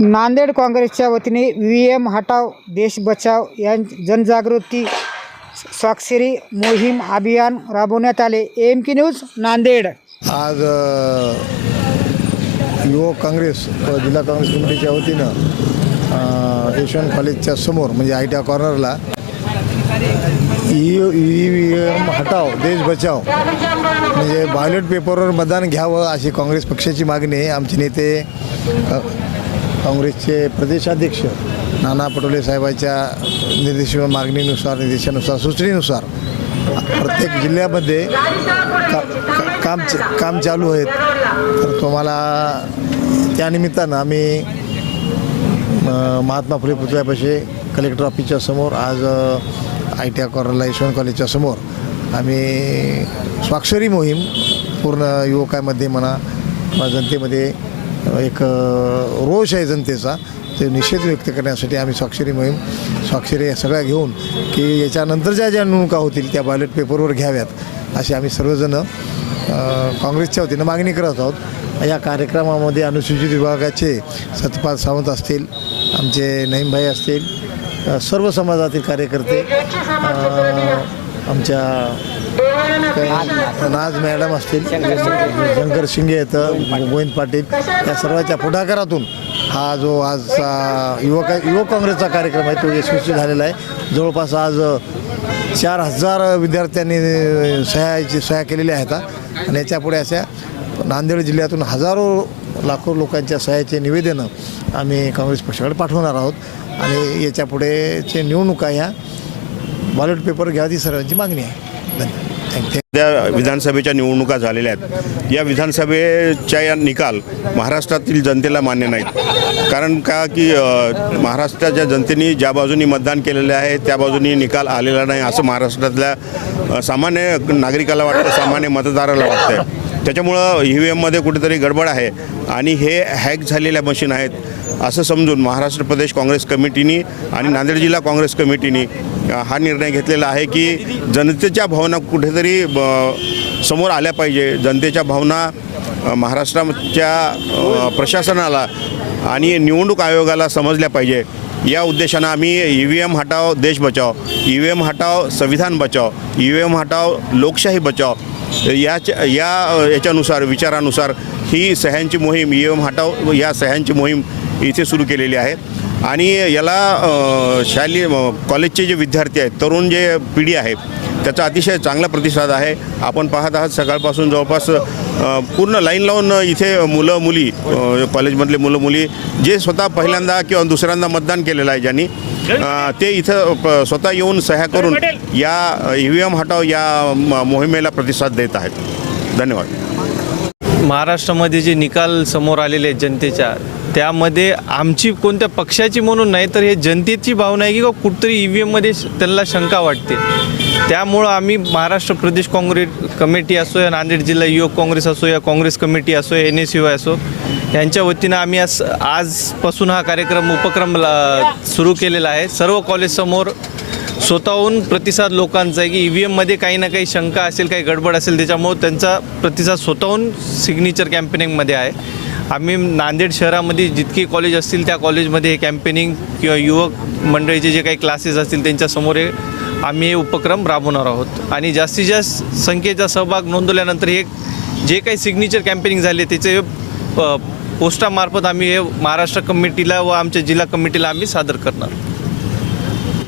नांदेड काँग्रेसच्या वतीने V M हटाव देश बचाव या जनजागृती स्वाक्षरी मोहीम अभियान राबवण्यात आले. एम की न्यूज नांदेड. आज युवक काँग्रेस व जिल्हा काँग्रेस कमिटीच्या वतीनं यशवंत कॉलेजच्या समोर म्हणजे आय टी कॉर्नरला ई व्ही एम हटाव देश बचाव म्हणजे बॅलेट पेपरवर मतदान घ्यावं अशी काँग्रेस पक्षाची मागणी आहे. आमचे नेते काँग्रेसचे प्रदेशाध्यक्ष नाना पटोले साहेबांच्या निर्देश मागणीनुसार निर्देशानुसार सूचनेनुसार प्रत्येक जिल्ह्यामध्ये का का- काम काम चालू आहेत. तर तुम्हाला त्यानिमित्तानं आम्ही महात्मा फुले पुतळ्यापाशी कलेक्टर ऑफिसच्या समोर आज आय टी आय कॉर्नरला यशवंत कॉलेजच्या समोर आम्ही स्वाक्षरी मोहीम पूर्ण युवकामध्ये म्हणा किंवा जनतेमध्ये एक रोष आहे जनतेचा. ते निषेध व्यक्त करण्यासाठी आम्ही स्वाक्षरी मोहीम स्वाक्षरी या सगळ्या घेऊन की याच्यानंतरच्या ज्या निवडणुका होतील त्या बॅलेट पेपरवर घ्याव्यात असे आम्ही सर्वजण काँग्रेसच्या वतीनं मागणी करत आहोत. या कार्यक्रमामध्ये अनुसूचित विभागाचे सत्यपाल सावंत असतील आमचे नईमभाई असतील सर्व समाजातील कार्यकर्ते आमच्या नाज मॅडम असतील शंकर शिंगे येतं गोविंद पाटील या सर्वांच्या पुढाकारातून हा जो आजचा युवक युवक काँग्रेसचा कार्यक्रम आहे तो यशस्वी झालेला आहे. जवळपास आज चार हजार विद्यार्थ्यांनी सह्याची सह्या केलेल्या आहेत आणि याच्यापुढे अशा नांदेड जिल्ह्यातून हजारो लाखो लोकांच्या सह्याचे निवेदनं आम्ही काँग्रेस पक्षाकडे पाठवणार आहोत. आणि याच्यापुढेचे निवडणुका ह्या बॅलेट पेपर घ्यावी सर्वांची मागणी आहे. धन्यवाद. सध्या विधानसभेच्या निवडणुका झालेल्या आहेत. या विधानसभेच्या या निकाल महाराष्ट्रातील जनतेला मान्य नाहीत. कारण का की महाराष्ट्राच्या जनतेने ज्या बाजूनी मतदान केलेले आहे त्या बाजूनी निकाल आलेला नाही असं महाराष्ट्रातल्या सामान्य नागरिकाला वाटतं सामान्य मतदाराला वाटतं त्याच्यामुळं ई व्ही एममध्ये कुठेतरी गडबड आहे आणि हे हॅक झालेल्या मशीन आहेत. असं समजून महाराष्ट्र प्रदेश काँग्रेस कमिटीनी आणि नांदेड जिल्हा काँग्रेस कमिटीनी हा निर्णय घेतलेला आहे की जनतेच्या भावना कुठेतरी ब- समोर आल्या पाहिजे. जनतेच्या भावना महाराष्ट्राच्या प्रशासनाला आणि निवडणूक आयोगाला समजल्या पाहिजे. या उद्देशानं आम्ही ई व्ही एम हटाव देश बचाव. ई व्ही एम हटाव संविधान बचाव. ई व्ही एम हटाव लोकशाही बचाव. याच्या या याच्यानुसार विचारानुसार ही सह्यांची मोहीम ई एम हटाव या सह्यांची मोहीम इथे सुरू केलेली आहे. आणि याला शालेय कॉलेजचे जे विद्यार्थी आहेत तरुण जे पिढी आहे त्याचा अतिशय चांगला प्रतिसाद आहे. आपण पाहत आहात सकाळपासून जवळपास पूर्ण लाईन लावून इथे मुलं मुली कॉलेजमधले मुलं मुली जे स्वतः पहिल्यांदा किंवा दुसऱ्यांदा मतदान केलेलं आहे ज्यांनी ते इथं प- स्वतः येऊन सह्या करून या ई व्ही एम हटाव या मोहिमेला प्रतिसाद देत आहेत. धन्यवाद. महाराष्ट्रामध्ये जे निकाल समोर आलेले आहेत जनतेच्या त्यामध्ये आमची कोणत्या पक्षाची म्हणून नाही तर हे जनतेची भावना आहे की बा कुठतरी ई व्ही एममध्ये त्यांना शंका वाटते. त्यामुळं आम्ही महाराष्ट्र प्रदेश काँग्रेस कमिटी असो या नांदेड जिल्हा युवक काँग्रेस असो या काँग्रेस कमिटी असो एन एस यू असो यांच्या वतीनं आम्ही आज आजपासून हा कार्यक्रम उपक्रम सुरू केलेला आहे. सर्व कॉलेजसमोर स्वतःहून प्रतिसाद लोकांचा आहे की ई व्ही एममध्ये काही ना काही शंका असेल काही गडबड असेल त्याच्यामुळं त्यांचा प्रतिसाद स्वतःहून सिग्नेचर कॅम्पेनिंगमध्ये आहे. आम्ही नांदेड शहरामध्ये जितके कॉलेज असतील त्या कॉलेजमध्ये हे कॅम्पेनिंग किंवा युवक मंडळीचे जे काही क्लासेस असतील त्यांच्यासमोर हे आम्ही हे उपक्रम राबवणार आहोत. आणि जास्तीत जास्त संख्येचा सहभाग नोंदवल्यानंतर हे जे काही सिग्नेचर कॅम्पेनिंग झाले त्याचे प- पोस्टामार्फत आम्ही हे महाराष्ट्र कमिटीला व आमच्या जिल्हा कमिटीला आम्ही सादर करणार.